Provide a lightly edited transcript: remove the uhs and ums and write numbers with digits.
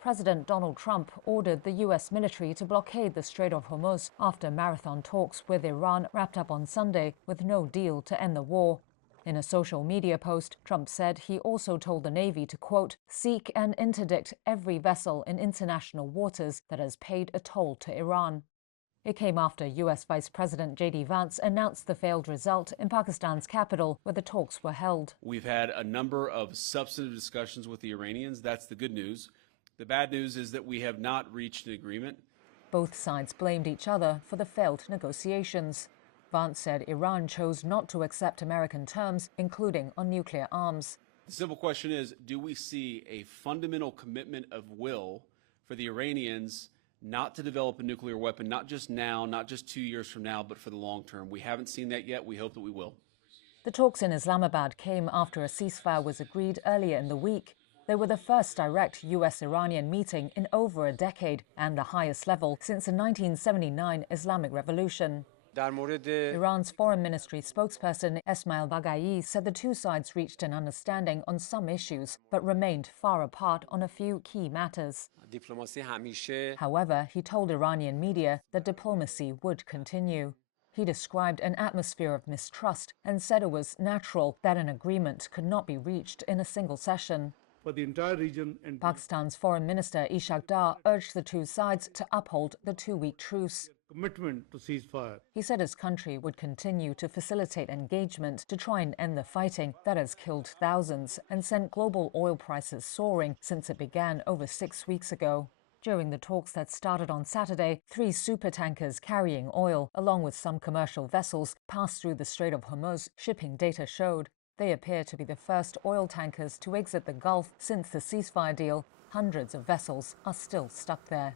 President Donald Trump ordered the U.S. military to blockade the Strait of Hormuz after marathon talks with Iran wrapped up on Sunday with no deal to end the war. In a social media post, Trump said he also told the Navy to, quote, seek and interdict every vessel in international waters that has paid a toll to Iran. It came after U.S. Vice President J.D. Vance announced the failed result in Pakistan's capital, where the talks were held. We've had a number of substantive discussions with the Iranians. That's the good news. The bad news is that we have not reached an agreement. Both sides blamed each other for the failed negotiations. Vance said Iran chose not to accept American terms, including on nuclear arms. The simple question is, do we see a fundamental commitment of will for the Iranians not to develop a nuclear weapon, not just now, not just 2 years from now, but for the long term? We haven't seen that yet. We hope that we will. The talks in Islamabad came after a ceasefire was agreed earlier in the week. They were the first direct U.S.-Iranian meeting in over a decade and the highest level since the 1979 Islamic Revolution. Iran's foreign ministry spokesperson Esmail Baghai said the two sides reached an understanding on some issues, but remained far apart on a few key matters. However, he told Iranian media that diplomacy would continue. He described an atmosphere of mistrust and said it was natural that an agreement could not be reached in a single session. For the entire region and Pakistan's Foreign Minister Ishaq Dar urged the two sides to uphold the two-week truce. Commitment to ceasefire. He said his country would continue to facilitate engagement to try and end the fighting that has killed thousands and sent global oil prices soaring since it began over 6 weeks ago. During the talks that started on Saturday, 3 supertankers carrying oil, along with some commercial vessels, passed through the Strait of Hormuz, shipping data showed. They appear to be the first oil tankers to exit the Gulf since the ceasefire deal. Hundreds of vessels are still stuck there.